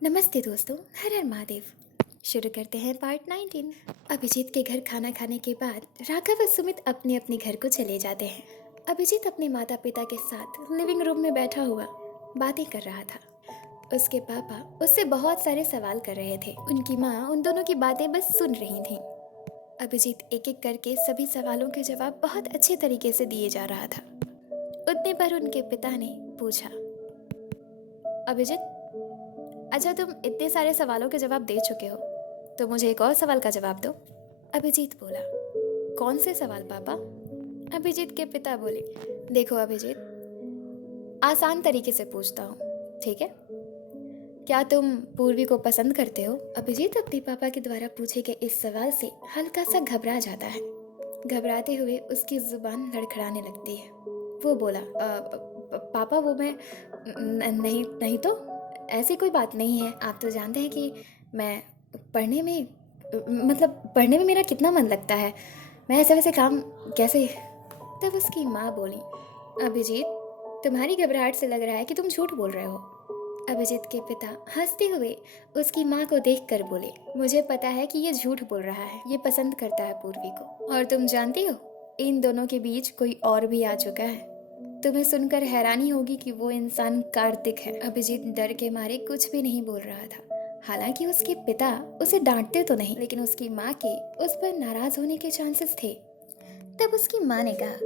नमस्ते दोस्तों, हर हर महादेव। शुरू करते हैं पार्ट 19। अभिजीत के घर खाना खाने के बाद राघव और सुमित अपने अपने घर को चले जाते हैं। अभिजीत अपने माता पिता के साथ लिविंग रूम में बैठा हुआ बातें कर रहा था। उसके पापा उससे बहुत सारे सवाल कर रहे थे। उनकी माँ उन दोनों की बातें बस सुन रही थी। अभिजीत एक एक करके सभी सवालों के जवाब बहुत अच्छे तरीके से दिए जा रहा था। उतने पर उनके पिता ने पूछा, अभिजीत, अच्छा तुम इतने सारे सवालों के जवाब दे चुके हो, तो मुझे एक और सवाल का जवाब दो। अभिजीत बोला, कौन से सवाल पापा? अभिजीत के पिता बोले, देखो अभिजीत, आसान तरीके से पूछता हूँ, ठीक है? क्या तुम पूर्वी को पसंद करते हो? अभिजीत अपने पापा के द्वारा पूछे गए इस सवाल से हल्का सा घबरा जाता है। घबराते हुए उसकी जुबान लड़खड़ाने लगती है। वो बोला, पापा वो मैं नहीं नहीं तो ऐसी कोई बात नहीं है। आप तो जानते हैं कि मैं पढ़ने में पढ़ने में मेरा कितना मन लगता है। मैं ऐसे वैसे काम कैसे? तब उसकी माँ बोली, अभिजीत, तुम्हारी घबराहट से लग रहा है कि तुम झूठ बोल रहे हो। अभिजीत के पिता हंसते हुए उसकी माँ को देखकर बोले, मुझे पता है कि ये झूठ बोल रहा है, ये पसंद करता है पूर्वी को। और तुम जानती हो, इन दोनों के बीच कोई और भी आ चुका है। तुम्हें सुनकर हैरानी होगी कि वो इंसान कार्तिक है। अभिजीत डर के मारे कुछ भी नहीं बोल रहा था। हालांकि उसके पिता उसे डांटते तो नहीं, लेकिन उसकी माँ के उस पर नाराज होने के चांसेस थे। तब उसकी माँ ने कहा,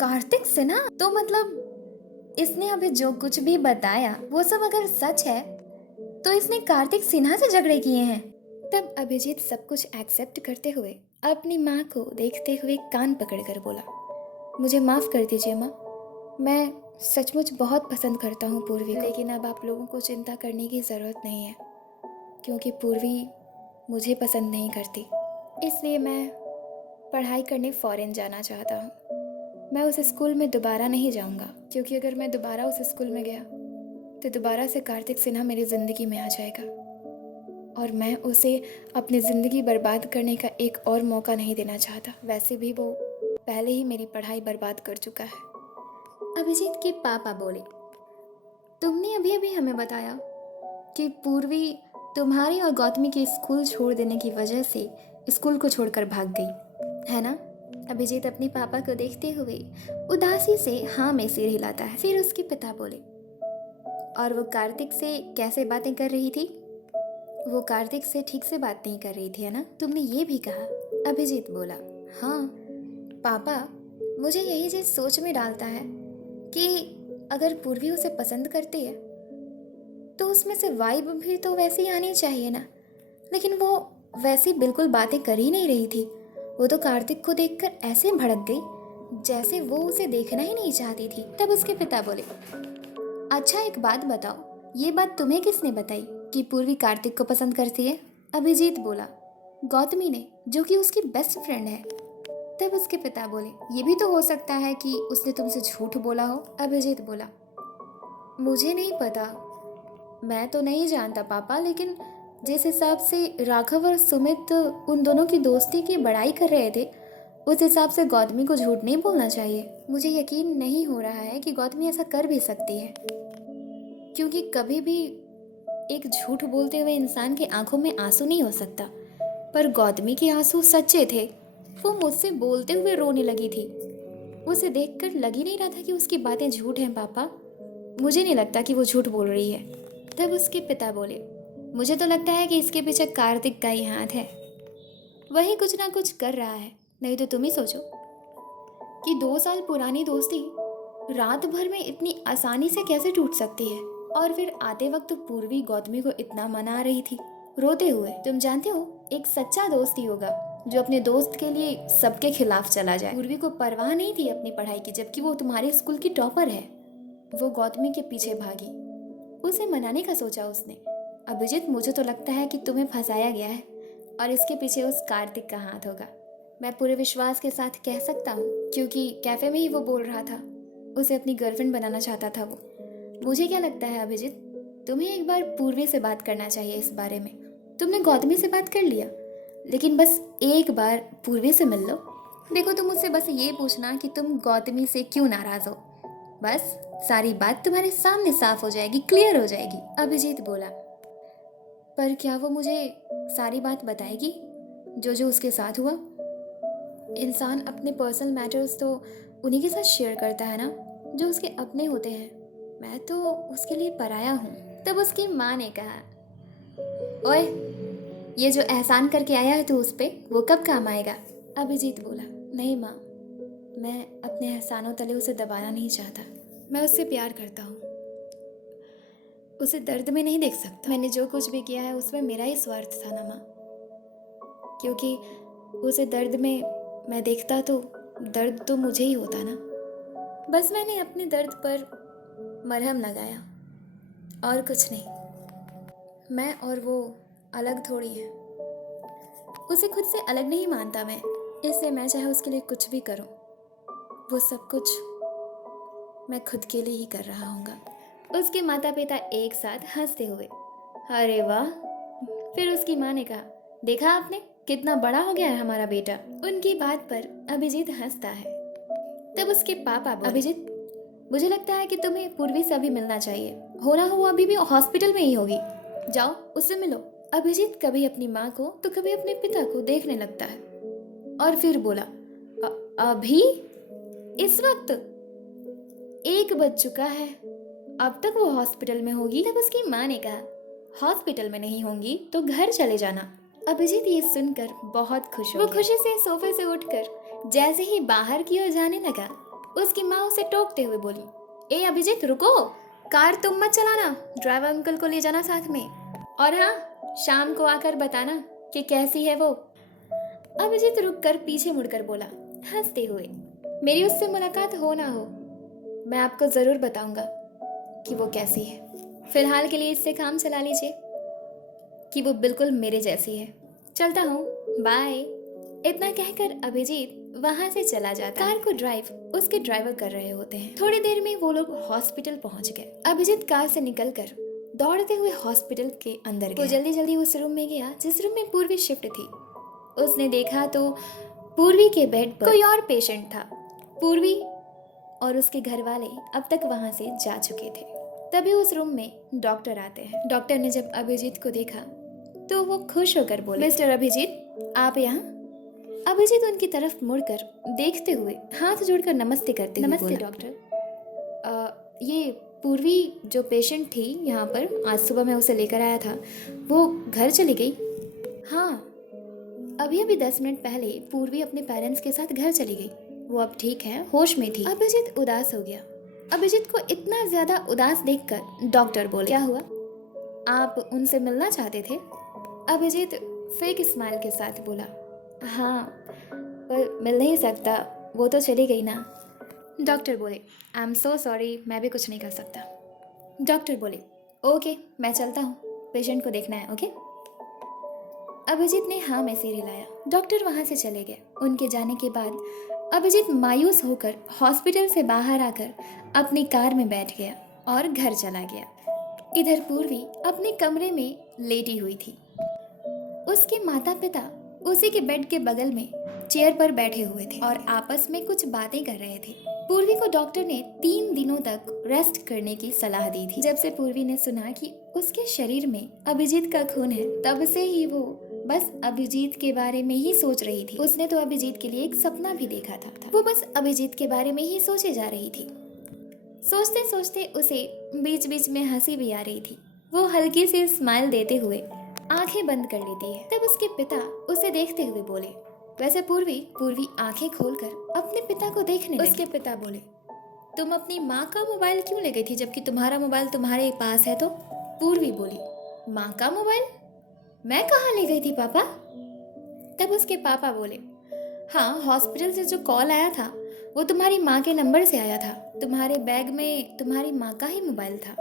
कार्तिक सिन्हा? तो मतलब इसने अभी जो कुछ भी बताया वो सब अगर सच है तो इसने कार्तिक सिन्हा से झगड़े किए हैं। तब अभिजीत सब कुछ एक्सेप्ट करते हुए अपनी माँ को देखते हुए कान पकड़कर बोला, मुझे माफ़ कर दीजिए माँ, मैं सचमुच बहुत पसंद करता हूँ पूर्वी को। लेकिन अब आप लोगों को चिंता करने की ज़रूरत नहीं है, क्योंकि पूर्वी मुझे पसंद नहीं करती। इसलिए मैं पढ़ाई करने फ़ॉरेन जाना चाहता हूँ। मैं उस स्कूल में दोबारा नहीं जाऊँगा, क्योंकि अगर मैं दोबारा उस स्कूल में गया तो दोबारा से कार्तिक सिन्हा मेरी ज़िंदगी में आ जाएगा, और मैं उसे अपनी ज़िंदगी बर्बाद करने का एक और मौका नहीं देना चाहता। वैसे भी वो पहले ही मेरी पढ़ाई बर्बाद कर चुका है। अभिजीत के पापा बोले, तुमने अभी अभी हमें बताया कि पूर्वी तुम्हारी और गौतमी के स्कूल छोड़ देने की वजह से स्कूल को छोड़कर भाग गई, है ना? अभिजीत अपने पापा को देखते हुए उदासी से हाँ में सिर हिलाता है। फिर उसके पिता बोले, और वो कार्तिक से कैसे बातें कर रही थी? वो कार्तिक से ठीक से बात नहीं कर रही थी, है ना? तुमने ये भी कहा। अभिजीत बोला, हाँ पापा, मुझे यही चीज़ सोच में डालता है कि अगर पूर्वी उसे पसंद करती है तो उसमें से वाइब भी तो वैसी आनी चाहिए ना। लेकिन वो वैसी बिल्कुल बातें कर ही नहीं रही थी। वो तो कार्तिक को देखकर ऐसे भड़क गई जैसे वो उसे देखना ही नहीं चाहती थी। तब उसके पिता बोले, अच्छा एक बात बताओ, ये बात तुम्हें किसने बताई कि पूर्वी कार्तिक को पसंद करती है? अभिजीत बोला, गौतमी ने, जो कि उसकी बेस्ट फ्रेंड है। तब उसके पिता बोले, ये भी तो हो सकता है कि उसने तुमसे झूठ बोला हो। अभिजीत बोला, मुझे नहीं पता, मैं तो नहीं जानता पापा, लेकिन जिस हिसाब से राघव और सुमित उन दोनों की दोस्ती की बड़ाई कर रहे थे, उस हिसाब से गौतमी को झूठ नहीं बोलना चाहिए। मुझे यकीन नहीं हो रहा है कि गौतमी ऐसा कर भी सकती है, क्योंकि कभी भी एक झूठ बोलते हुए इंसान की आंखों में आंसू नहीं हो सकता। पर गौतमी के आंसू सच्चे थे। वो मुझसे बोलते हुए रोने लगी थी। उसे देखकर लग ही नहीं रहा था कि उसकी बातें झूठ हैं पापा। मुझे नहीं लगता कि वो झूठ बोल रही है। तब उसके पिता बोले, मुझे तो लगता है कि इसके पीछे कार्तिक का ही हाथ है। वही कुछ ना कुछ कर रहा है। नहीं तो तुम ही सोचो कि 2 साल पुरानी दोस्ती रात भर में इतनी आसानी से कैसे टूट सकती है। और फिर आते वक्त पूर्वी गौतमी को इतना मना रही थी, रोते हुए। तुम जानते हो, एक सच्चा दोस्त ही होगा जो अपने दोस्त के लिए सबके खिलाफ चला जाए। पूर्वी को परवाह नहीं थी अपनी पढ़ाई की, जबकि वो तुम्हारे स्कूल की टॉपर है। वो गौतमी के पीछे भागी, उसे मनाने का सोचा उसने। अभिजीत, मुझे तो लगता है कि तुम्हें फंसाया गया है और इसके पीछे उस कार्तिक का हाथ होगा। मैं पूरे विश्वास के साथ कह सकता हूँ, क्योंकि कैफे में ही वो बोल रहा था। उसे अपनी गर्लफ्रेंड बनाना चाहता था वो। मुझे क्या लगता है अभिजीत, तुम्हें एक बार पूर्वी से बात करना चाहिए इस बारे में। तुमने गौतमी से बात कर लिया, लेकिन बस एक बार पूर्वी से मिल लो। देखो, तुम मुझसे बस ये पूछना कि तुम गौतमी से क्यों नाराज हो। बस सारी बात तुम्हारे सामने साफ हो जाएगी, क्लियर हो जाएगी। अभिजीत बोला। पर क्या वो मुझे सारी बात बताएगी जो जो उसके साथ हुआ? इंसान अपने पर्सनल मैटर्स तो उन्हीं के साथ शेयर करता है ना जो उसके अपने होते हैं। मैं तो उसके लिए पराया हूँ। तब उसकी माँ ने कहा, ओए, ये जो एहसान करके आया है तू उस पे, वो कब काम आएगा? अभिजीत बोला, नहीं माँ, मैं अपने एहसानों तले उसे दबाना नहीं चाहता। मैं उससे प्यार करता हूँ, उसे दर्द में नहीं देख सकता। मैंने जो कुछ भी किया है उसमें मेरा ही स्वार्थ था ना माँ, क्योंकि उसे दर्द में मैं देखता तो दर्द तो मुझे ही होता ना। बस मैंने अपने दर्द पर मरहम लगाया और कुछ नहीं। मैं और वो अलग थोड़ी है। उसे खुद से अलग नहीं मानता मैं, इसलिए मैं चाहे उसके लिए कुछ भी करूं, वो सब कुछ मैं खुद के लिए ही कर रहा हूँगा। उसके माता पिता एक साथ हंसते हुए, अरे वाह। फिर उसकी माँ ने कहा, देखा आपने कितना बड़ा हो गया है हमारा बेटा। उनकी बात पर अभिजीत हंसता है। तब उसके पापा बोले, अभिजीत, मुझे लगता है कि तुम्हें पूर्वी से अभी मिलना चाहिए। हो ना हो वो अभी भी हॉस्पिटल में ही होगी, जाओ उससे मिलो। अभिजीत कभी अपनी माँ को तो कभी अपने पिता को देखने लगता है और फिर बोला, अभी इस वक्त 1 बज चुका है, अब तक वो हॉस्पिटल में होगी। तब उसकी माँ ने कहा, हॉस्पिटल में नहीं होंगी तो घर चले जाना। अभिजीत ये सुनकर बहुत खुश हो गया। वो खुशी से सोफे से उठकर जैसे ही बाहर की ओर जाने लगा, उसकी माँ उसे टोकते हुए बोली, ए अभिजीत रुको, कार तुम मत चलाना, ड्राइवर अंकल को ले जाना साथ में, और हाँ, शाम को आकर बताना कि कैसी है वो। अभिजीत रुककर पीछे मुड़कर बोला हंसते हुए, मेरी उससे मुलाकात हो ना हो, मैं आपको जरूर बताऊंगा कि वो कैसी है। फिलहाल के लिए इससे काम चला लीजिए कि वो बिल्कुल मेरे जैसी है। चलता हूँ, बाय। इतना कहकर अभिजीत वहां से चला जाता। कार को ड्राइव उसके ड्राइवर कर रहे होते हैं। थोड़ी देर में वो लोग हॉस्पिटल पहुंच गए। अभिजीत कार से निकलकर दौड़ते हुए हॉस्पिटल के अंदर गया। वो जल्दी जल्दी उस रूम में गया जिस रूम में पूर्वी शिफ्ट थी। उसने देखा तो पूर्वी के बेड पर कोई और पेशेंट था। पूर्वी और उसके घर वाले अब तक वहां से जा चुके थे। तभी उस रूम में डॉक्टर आते हैं। डॉक्टर ने जब अभिजीत को देखा तो वो खुश होकर बोले, मिस्टर अभिजीत, आप यहाँ? अभिजीत उनकी तरफ मुड़कर देखते हुए हाथ जोड़कर नमस्ते करते हुए बोला, नमस्ते डॉक्टर। ये पूर्वी जो पेशेंट थी यहाँ पर, आज सुबह मैं उसे लेकर आया था, वो घर चली गई? हाँ, अभी 10 मिनट पहले पूर्वी अपने पेरेंट्स के साथ घर चली गई। वो अब ठीक है, होश में थी। अभिजीत उदास हो गया। अभिजीत को इतना ज्यादा उदास देखकर डॉक्टर बोले, क्या हुआ, आप उनसे मिलना चाहते थे? अभिजीत फेक स्माइल के साथ बोला, हाँ, पर मिल नहीं सकता, वो तो चली गई ना। डॉक्टर बोले, आई एम सो सॉरी, मैं भी कुछ नहीं कर सकता। डॉक्टर बोले, ओके, मैं चलता हूँ, पेशेंट को देखना है, ओके। अभिजीत ने हाँ में सिर हिलाया। डॉक्टर वहां से चले गए। उनके जाने के बाद अभिजीत मायूस होकर हॉस्पिटल से बाहर आकर अपनी कार में बैठ गया और घर चला गया। इधर पूर्वी अपने कमरे में लेटी हुई थी। उसके माता पिता उसी के बेड के बगल में चेयर पर बैठे हुए थे और आपस में कुछ बातें कर रहे थे। पूर्वी को डॉक्टर ने 3 दिनों तक रेस्ट करने की सलाह दी थी। जब से पूर्वी ने सुना कि उसके शरीर में अभिजीत का खून है, तब से ही वो बस अभिजीत के बारे में ही सोच रही थी। उसने तो अभिजीत के लिए एक सपना भी देखा था। वो बस अभिजीत के बारे में ही सोचे जा रही थी। सोचते सोचते उसे बीच बीच में हंसी भी आ रही थी। वो हल्की सी स्माइल देते हुए आंखें बंद कर लेती है। तब उसके पिता उसे देखते हुए बोले, वैसे पूर्वी आंखें खोलकर अपने पिता को देखने लगी। उसके पिता बोले, तुम अपनी माँ का मोबाइल क्यों ले गई थी जबकि तुम्हारा मोबाइल तुम्हारे पास है? तो पूर्वी बोली, माँ का मोबाइल मैं कहाँ ले गई थी पापा? तब उसके पापा बोले, हाँ, हॉस्पिटल से जो कॉल आया था वो तुम्हारी माँ के नंबर से आया था। तुम्हारे बैग में तुम्हारी माँ का ही मोबाइल था।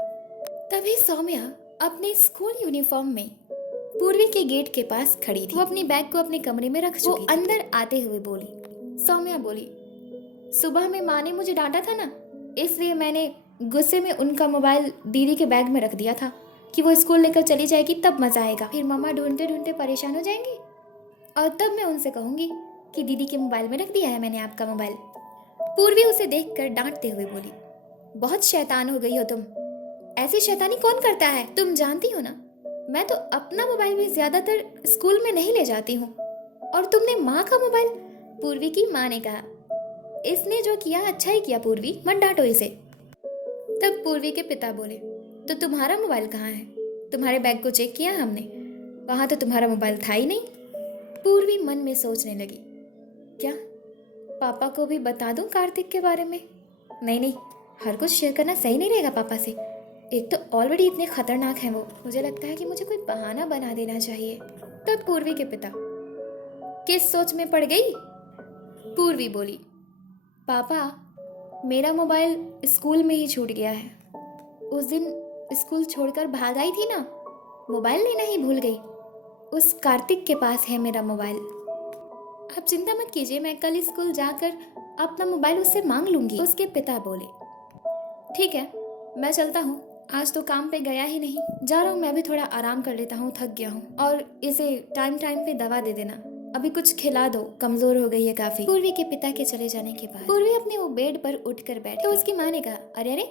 तभी सौम्या अपने स्कूल यूनिफॉर्म में पूर्वी के गेट के पास खड़ी थी। वो अपनी बैग को अपने कमरे में रख चुकी थी। वो अंदर आते हुए बोली, सौम्या बोली, सुबह में माँ ने मुझे डांटा था ना, इसलिए मैंने गुस्से में उनका मोबाइल दीदी के बैग में रख दिया था कि वो स्कूल लेकर चली जाएगी, तब मजा आएगा। फिर मम्मा ढूंढते ढूंढते परेशान हो जाएंगी और तब मैं उनसे कहूंगी कि दीदी के मोबाइल में रख दिया है मैंने आपका मोबाइल। पूर्वी उसे देखकर डांटते हुए बोली, बहुत शैतान हो गई हो तुम। ऐसी शैतानी कौन करता है? तुम जानती हो ना, मैं तो अपना मोबाइल भी ज्यादातर स्कूल में नहीं ले जाती हूँ, और तुमने माँ का मोबाइल। पूर्वी की माँ ने कहा। इसने जो किया अच्छा ही किया पूर्वी, मत डांटो इसे। तब पूर्वी के पिता बोले, तो तुम्हारा मोबाइल कहाँ है? तुम्हारे बैग को चेक किया हमने, वहां तो तुम्हारा मोबाइल था ही नहीं। पूर्वी मन में सोचने लगी, क्या पापा को भी बता दूं कार्तिक के बारे में? नहीं नहीं, हर कुछ शेयर करना सही नहीं रहेगा पापा से। एक तो ऑलरेडी इतने खतरनाक हैं वो, मुझे लगता है कि मुझे कोई बहाना बना देना चाहिए। तब पूर्वी के पिता, किस सोच में पड़ गई? पूर्वी बोली, पापा मेरा मोबाइल स्कूल में ही छूट गया है। उस दिन स्कूल छोड़कर भाग आई थी ना, मोबाइल लेना ही भूल गई। उस कार्तिक के पास है मेरा मोबाइल। आप चिंता मत कीजिए, मैं कल स्कूल जाकर अपना मोबाइल उससे मांग लूंगी। उसके पिता बोले, ठीक है मैं चलता हूँ, आज तो काम पे गया ही नहीं, जा रहा हूँ मैं भी थोड़ा आराम कर लेता हूँ, थक गया हूँ। और इसे टाइम टाइम पे दवा दे देना, अभी कुछ खिला दो, कमजोर हो गई है काफी। पूर्वी के पिता के चले जाने के बाद पूर्वी अपने वो बेड पर उठकर बैठी, तो उसकी माँ ने कहा, अरे अरे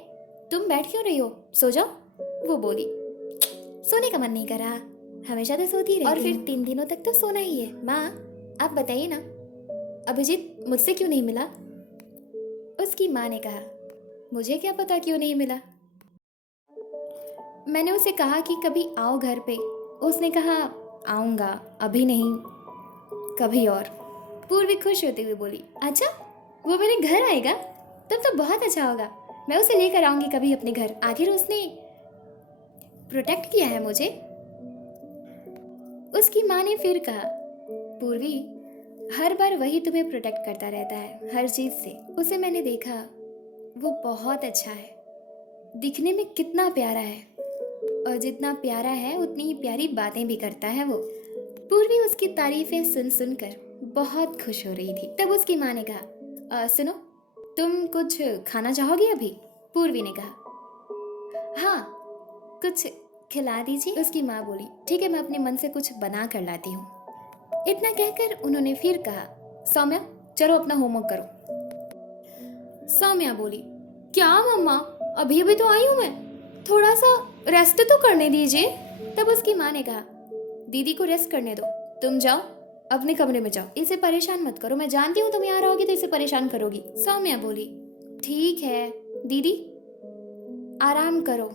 तुम बैठ क्यों रही हो, सो जाओ। वो बोली, सोने का मन नहीं कर रहा, हमेशा तो सोती रहती और फिर 3 दिनों तक तो सोना ही है। माँ आप बताइए ना, अभिजीत मुझसे क्यों नहीं मिला? उसकी माँ ने कहा, मुझे क्या पता क्यों नहीं मिला, मैंने उसे कहा कि कभी आओ घर पे, उसने कहा आऊँगा, अभी नहीं कभी और। पूर्वी खुश होती हुई बोली, अच्छा वो मेरे घर आएगा? तब तो बहुत अच्छा होगा, मैं उसे लेकर आऊंगी कभी अपने घर, आखिर उसने प्रोटेक्ट किया है मुझे। उसकी माँ ने फिर कहा, पूर्वी हर बार वही तुम्हें प्रोटेक्ट करता रहता है हर चीज से, उसे मैंने देखा, वो बहुत अच्छा है, दिखने में कितना प्यारा है, और जितना प्यारा है उतनी ही प्यारी बातें भी करता है वो। पूर्वी उसकी तारीफें सुन सुनकर बहुत खुश हो रही थी। तब उसकी माँ ने कहा, सुनो तुम कुछ खाना चाहोगी अभी? पूर्वी ने कहा, हाँ कुछ खिला दीजिए। उसकी माँ बोली, ठीक है मैं अपने मन से कुछ बना कर लाती हूँ। इतना कहकर उन्होंने फिर कहा, सौम्या चलो अपना होमवर्क करो। सौम्या बोली, क्या मम्मा, अभी अभी तो आई हूँ मैं, थोड़ा सा रेस्ट तो करने दीजिए। तब उसकी माँ ने कहा, दीदी को रेस्ट करने दो, तुम जाओ अपने कमरे में जाओ, इसे परेशान मत करो, मैं जानती हूँ तुम यहाँ रहोगी तो इसे परेशान करोगी। सौम्या बोली, ठीक है दीदी आराम करो,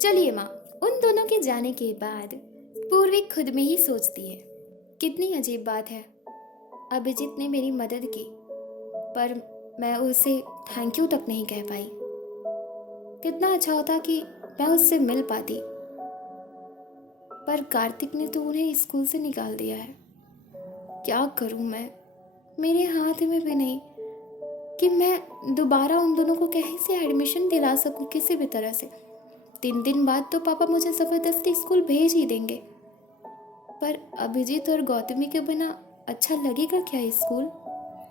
चलिए माँ। उन दोनों के जाने के बाद पूर्वी खुद में ही सोचती है, कितनी अजीब बात है, अभिजीत ने मेरी मदद की पर मैं उसे थैंक यू तक नहीं कह पाई। कितना अच्छा होता कि मैं उससे मिल पाती, पर कार्तिक ने तो उन्हें स्कूल से निकाल दिया है। क्या करूं मैं, मेरे हाथ में भी नहीं कि मैं दोबारा उन दोनों को कहीं से एडमिशन दिला सकूं किसी भी तरह से। 3 दिन बाद तो पापा मुझे ज़बरदस्ती स्कूल भेज ही देंगे, पर अभिजीत और गौतमी के बिना अच्छा लगेगा क्या स्कूल?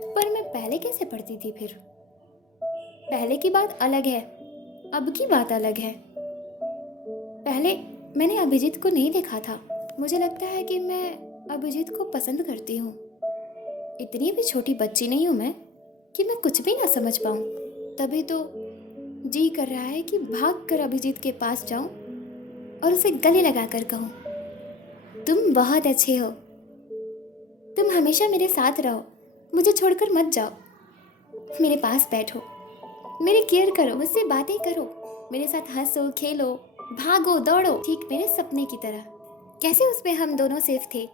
पर मैं पहले कैसे पढ़ती थी फिर? पहले की बात अलग है, अब की बात अलग है। पहले मैंने अभिजीत को नहीं देखा था, मुझे लगता है कि मैं अभिजीत को पसंद करती हूँ। इतनी भी छोटी बच्ची नहीं हूँ मैं कि मैं कुछ भी ना समझ पाऊँ। तभी तो जी कर रहा है कि भाग कर अभिजीत के पास जाऊं और उसे गले लगा कर कहूं, तुम बहुत अच्छे हो, तुम हमेशा मेरे साथ रहो, मुझे छोड़कर मत जाओ, मेरे पास बैठो, मेरी केयर करो, मुझसे बातें करो, मेरे साथ हंसो खेलो भागो दौड़ो, ठीक मेरे सपने की तरह। कैसे उसमें हम दोनों सेफ थे,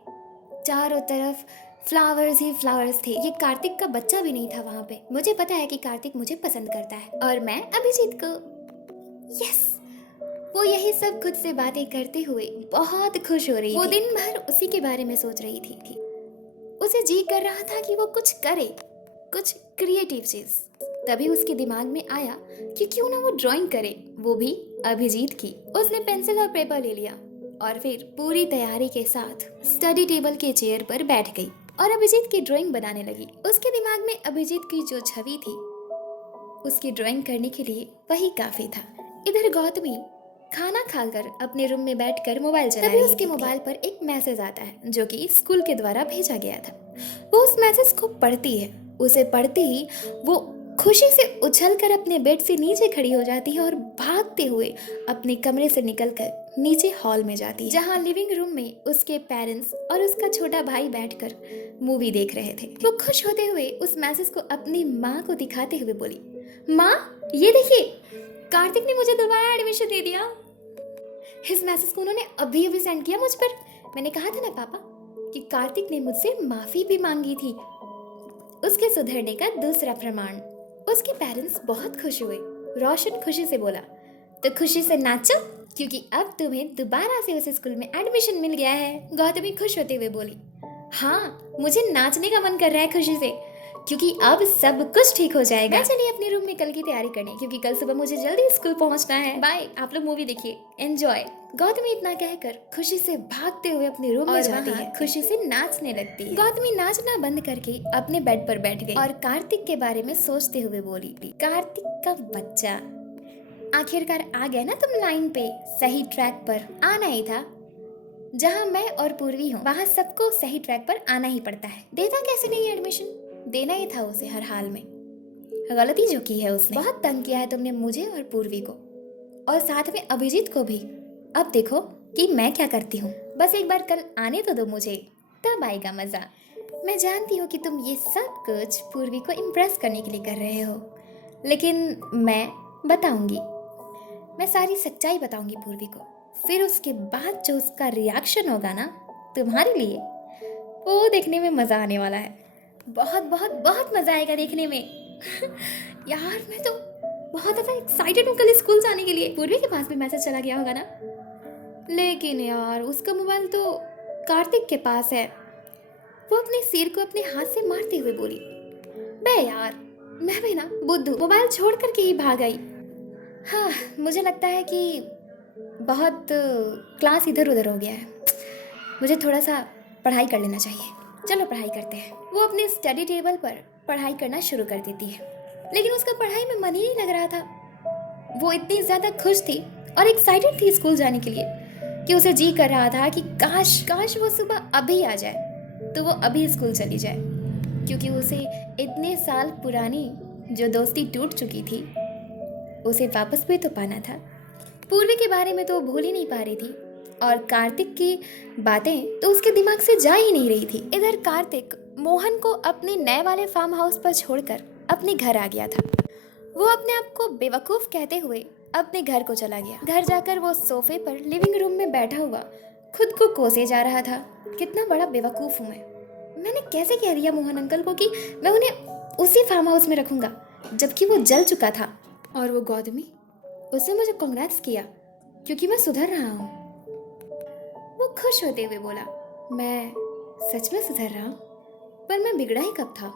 चारों तरफ फ्लावर्स ही फ्लावर्स थे, ये कार्तिक का बच्चा भी नहीं था वहाँ पे। मुझे पता है कि कार्तिक मुझे पसंद करता है और मैं अभिजीत को। यस, वो यही सब खुद से बातें करते हुए बहुत खुश हो रही थी। वो दिन भर उसी के बारे में सोच रही थी। उसे जी कर रहा था कि वो कुछ करे, कुछ क्रिएटिव चीज। तभी उसके दिमाग में आया कि क्यों ना वो ड्राइंग करे, वो भी अभिजीत की। उसने पेंसिल और पेपर ले लिया और फिर पूरी तैयारी के साथ स्टडी टेबल के चेयर पर बैठ गई और अभिजीत की ड्राइंग बनाने लगी। उसके दिमाग में अभिजीत की जो छवि थी, उसकी ड्राइंग करने के लिए वही काफी था। इधर गौतमी खाना खाकर अपने रूम में बैठकर मोबाइल चला रही थी। उसके मोबाइल पर एक मैसेज आता है जो कि स्कूल के द्वारा भेजा गया था। वो उस मैसेज को पढ़ती है, उसे पढ़ते ही वो खुशी से उछलकर अपने बेड से नीचे खड़ी हो जाती है और भागते हुए अपने कमरे से निकलकर नीचे हॉल में जाती है, जहाँ लिविंग रूम में उसके पेरेंट्स और उसका छोटा भाई बैठकर मूवी देख रहे थे। वो खुश होते हुए उस मैसेज को अपनी माँ को दिखाते हुए बोली, माँ ये देखिए, कार्तिक ने मुझे दोबारा एडमिशन दे दिया। इस मैसेज को उन्होंने अभी अभी सेंड किया मुझ पर। मैंने कहा था ना पापा कि कार्तिक ने मुझसे माफी भी मांगी थी, उसके सुधरने का दूसरा प्रमाण। उसके पेरेंट्स बहुत खुश हुए। रोशन खुशी से बोला, तो खुशी से नाचो, क्योंकि अब तुम्हें दोबारा से उस स्कूल में एडमिशन मिल गया है। गौतमी खुश होते हुए बोली, हाँ मुझे नाचने का मन कर रहा है खुशी से, क्योंकि अब सब कुछ ठीक हो जाएगा। मैं चलिए अपने रूम में कल की तैयारी करने, क्योंकि कल सुबह मुझे जल्दी स्कूल पहुंचना है। बाय, आप लोग मूवी देखिए, एंजॉय। गौतमी इतना कहकर खुशी से भागते हुए अपने रूम में जाती है, खुशी से नाचने लगती है। गौतमी नाचना बंद करके अपने बेड पर बैठ गई और कार्तिक के बारे में सोचते हुए बोली, कार्तिक का बच्चा, आखिरकार आ गया ना तुम लाइन पे, सही ट्रैक पर आना ही था। जहाँ मैं और पूर्वी हूँ वहाँ सबको सही ट्रैक पर आना ही पड़ता है। देता कैसे नहीं एडमिशन, देना ही था उसे हर हाल में। गलती जो की है उसने, बहुत तंग किया है तुमने मुझे और पूर्वी को, और साथ में अभिजीत को भी। अब देखो कि मैं क्या करती हूँ, बस एक बार कल आने तो दो मुझे, तब आएगा मजा। मैं जानती हूँ कि तुम ये सब कुछ पूर्वी को इम्प्रेस करने के लिए कर रहे हो, लेकिन मैं बताऊंगी, मैं सारी सच्चाई बताऊंगी पूर्वी को। फिर उसके बाद जो उसका रिएक्शन होगा ना तुम्हारे लिए, वो देखने में मजा आने वाला है। बहुत बहुत बहुत मजा आएगा देखने में। यार मैं तो बहुत ज़्यादा एक्साइटेड हूँ कल स्कूल जाने के लिए। पूर्वी के पास भी मैसेज चला गया होगा ना, लेकिन यार उसका मोबाइल तो कार्तिक के पास है। वो अपने सिर को अपने हाथ से मारते हुए बोली, बे यार मैं भी ना बुद्धू मोबाइल छोड़ करके ही भाग आई। हाँ मुझे लगता है कि बहुत क्लास इधर उधर हो गया है, मुझे थोड़ा सा पढ़ाई कर लेना चाहिए। चलो पढ़ाई करते हैं। वो अपने स्टडी टेबल पर पढ़ाई करना शुरू कर देती है, लेकिन उसका पढ़ाई में मन ही नहीं लग रहा था। वो इतनी ज़्यादा खुश थी और एक्साइटेड थी स्कूल जाने के लिए कि उसे जी कर रहा था कि काश काश वो सुबह अभी आ जाए, तो वो अभी स्कूल चली जाए, क्योंकि उसे इतने साल पुरानी जो दोस्ती टूट चुकी थी उसे वापस भी तो पाना था। पूर्वी के बारे में तो वो भूल ही नहीं पा रही थी, और कार्तिक की बातें तो उसके दिमाग से जा ही नहीं रही थी। इधर कार्तिक मोहन को अपने नए वाले फार्म हाउस पर छोड़कर अपने घर आ गया था। वो अपने आप को बेवकूफ़ कहते हुए अपने घर को चला गया। घर जाकर वो सोफे पर लिविंग रूम में बैठा हुआ खुद को कोसे जा रहा था, कितना बड़ा बेवकूफ़ हूँ मैंने कैसे कह दिया मोहन अंकल को कि मैं उन्हें उसी फार्म हाउस में रखूंगा, जबकि वो जल चुका था। और वो गौतमी, उसने मुझे कांग्रेट्स किया क्योंकि मैं सुधर रहा हूँ। वो खुश होते हुए बोला, मैं सच में सुधर रहा हूँ, पर मैं बिगड़ा ही कब था,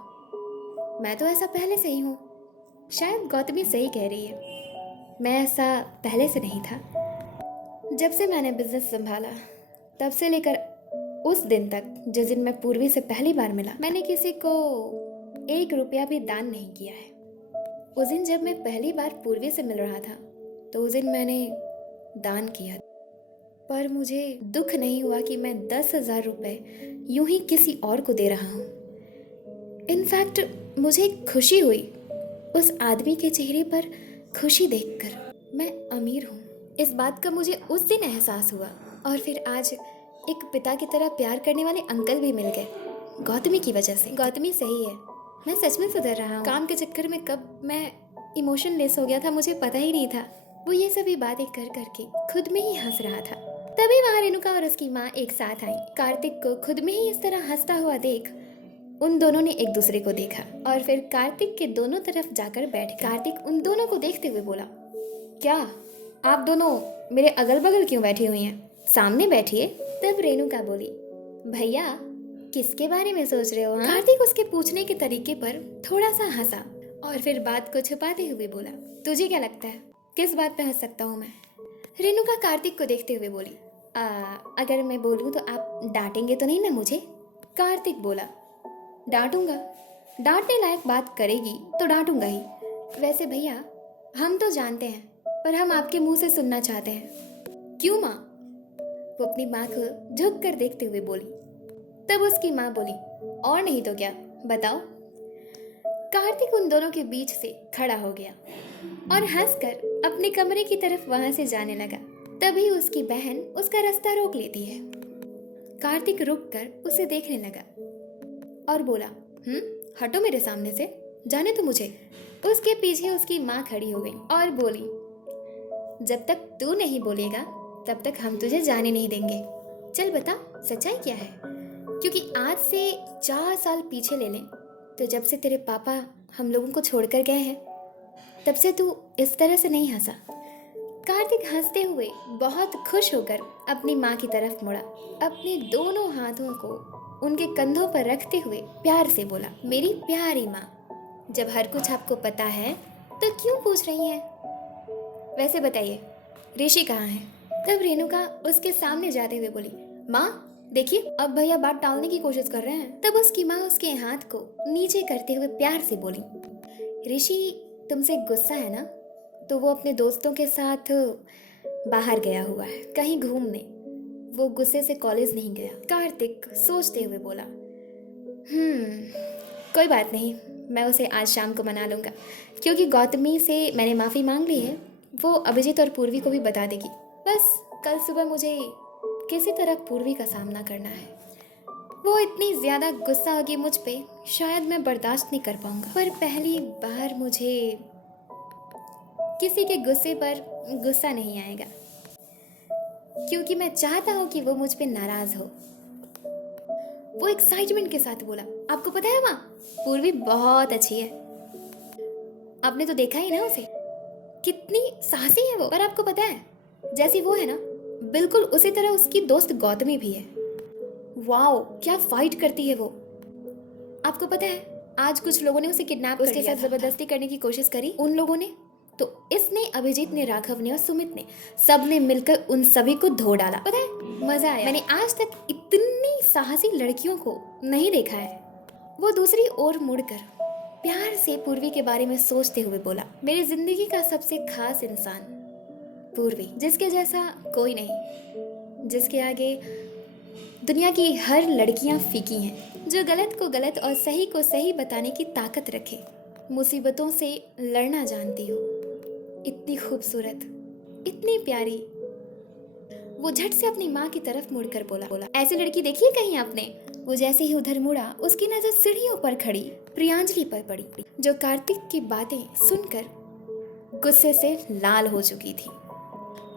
मैं तो ऐसा पहले से ही हूँ। शायद गौतमी सही कह रही है, मैं ऐसा पहले से नहीं था। जब से मैंने बिजनेस संभाला तब से लेकर उस दिन तक जिस दिन मैं पूर्वी से पहली बार मिला, मैंने किसी को 1 रुपया भी दान नहीं किया है। उस दिन जब मैं पहली बार पूर्वी से मिल रहा था तो उस दिन मैंने दान किया, पर मुझे दुख नहीं हुआ कि मैं 10,000 रुपये यूं ही किसी और को दे रहा हूँ। इनफैक्ट मुझे खुशी हुई उस आदमी के चेहरे पर खुशी देखकर। मैं अमीर हूँ, इस बात का मुझे उस दिन एहसास हुआ, और फिर आज एक पिता की तरह प्यार करने वाले अंकल भी मिल गए गौतमी की वजह से। गौतमी सही है, मैं सच में सुधर रहा हूँ। काम के चक्कर में कब मैं इमोशनलेस हो गया था मुझे पता ही नहीं था। वो ये सभी बातें कर करके खुद में ही हंस रहा था। तभी वहाँ रेणुका और उसकी माँ एक साथ आई। कार्तिक को खुद में ही इस तरह हंसता हुआ देख उन दोनों ने एक दूसरे को देखा और फिर कार्तिक के दोनों तरफ जाकर बैठ गए। कार्तिक उन दोनों को देखते हुए बोला, क्या आप दोनों मेरे अगल बगल क्यों बैठी हुई हैं, सामने बैठिए। तब रेणुका बोली, भैया किसके बारे में सोच रहे हो? हाँ? कार्तिक उसके पूछने के तरीके पर थोड़ा सा हंसा और फिर बात को छुपाते हुए बोला, तुझे क्या लगता है किस बात पे हंस सकता हूँ मैं? रेणुका कार्तिक को देखते हुए बोली, अगर मैं बोलूँ तो आप डांटेंगे तो नहीं ना मुझे? कार्तिक बोला, डांटूंगा, डांटने लायक बात करेगी तो डांटूंगा ही। वैसे भैया हम तो जानते हैं, पर हम आपके मुंह से सुनना चाहते हैं। क्यों माँ? वो अपनी माँ को झुक कर देखते हुए बोली। तब उसकी माँ बोली, और नहीं तो क्या, बताओ। कार्तिक उन दोनों के बीच से खड़ा हो गया और हंसकर अपने कमरे की तरफ वहां से जाने लगा। तभी उसकी बहन उसका रास्ता रोक लेती है। कार्तिक रुककर उसे देखने लगा और बोला, हटो मेरे सामने से, जाने तो मुझे। उसके पीछे उसकी माँ खड़ी हो गई और बोली, जब तक तू नहीं बोलेगा तब तक हम तुझे जाने नहीं देंगे। चल बता, सच्चाई क्या है? क्योंकि आज से 4 साल पीछे ले लें तो जब से तेरे पापा हम लोगों को छोड़कर गए हैं तब से तू इस तरह से नहीं हंसा। कार्तिक हंसते हुए बहुत खुश होकर अपनी माँ की तरफ मुड़ा, अपने दोनों हाथों को उनके कंधों पर रखते हुए प्यार से बोला, मेरी प्यारी माँ, जब हर कुछ आपको पता है तो क्यों पूछ रही हैं? वैसे बताइए, ऋषि कहाँ है? तब रेणुका उसके सामने जाते हुए बोली, माँ देखिए, अब भैया बात टालने की कोशिश कर रहे हैं। तब उसकी माँ उसके हाथ को नीचे करते हुए प्यार से बोली, ऋषि तुमसे गुस्सा है ना, तो वो अपने दोस्तों के साथ बाहर गया हुआ है कहीं घूमने, वो गुस्से से कॉलेज नहीं गया। कार्तिक सोचते हुए बोला, कोई बात नहीं, मैं उसे आज शाम को मना लूँगा, क्योंकि गौतमी से मैंने माफ़ी मांग ली है, वो अभिजीत और पूर्वी को भी बता देगी। बस कल सुबह मुझे किसी तरह पूर्वी का सामना करना है। वो इतनी ज़्यादा गुस्सा होगी मुझ पे, शायद मैं बर्दाश्त नहीं कर पाऊँगा, पर पहली बार मुझे किसी के गुस्से पर गुस्सा नहीं आएगा, क्योंकि मैं चाहता हूँ कि वो मुझ पे नाराज़ हो। वो एक्साइटमेंट के साथ बोला, आपको पता है माँ, पूर्वी बहुत अच्छी है, आपने तो देखा ही ना उसे, कितनी साहसी है वो। पर आपको पता है, जैसी वो है ना, बिल्कुल उसी तरह उसकी दोस्त गौतमी भी है। वाओ, क्या फाइट करती है वो। आपको पता है, आज कुछ लोगों ने उसे किडनैप उसके साथ जबरदस्ती करने की कोशिश करी, उन लोगों ने तो इसने, अभिजीत ने, राघव ने और सुमित ने, सब ने मिलकर उन सभी को धो डाला। पता है, मजा आया। मैंने आज तक इतनी साहसी लड़कियों को नहीं देखा है। वो दूसरी ओर मुड़कर प्यार से पूर्वी के बारे में सोचते हुए बोला, मेरी जिंदगी का सबसे खास इंसान पूर्वी, जिसके जैसा कोई नहीं, जिसके आगे दुनिया की हर लड़कियां फीकी हैं, जो गलत को गलत और सही को सही बताने की ताकत रखे, मुसीबतों से लड़ना जानती हो, इतनी खूबसूरत, इतनी प्यारी। वो झट से अपनी माँ की तरफ मुड़कर बोला, ऐसी लड़की देखी है कहीं आपने? वो जैसे ही उधर मुड़ा, उसकी नजर सीढ़ियों पर खड़ी प्रियांजलि पर पड़ी, जो कार्तिक की बातें सुनकर गुस्से से लाल हो चुकी थी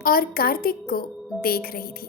और कार्तिक को देख रही थी।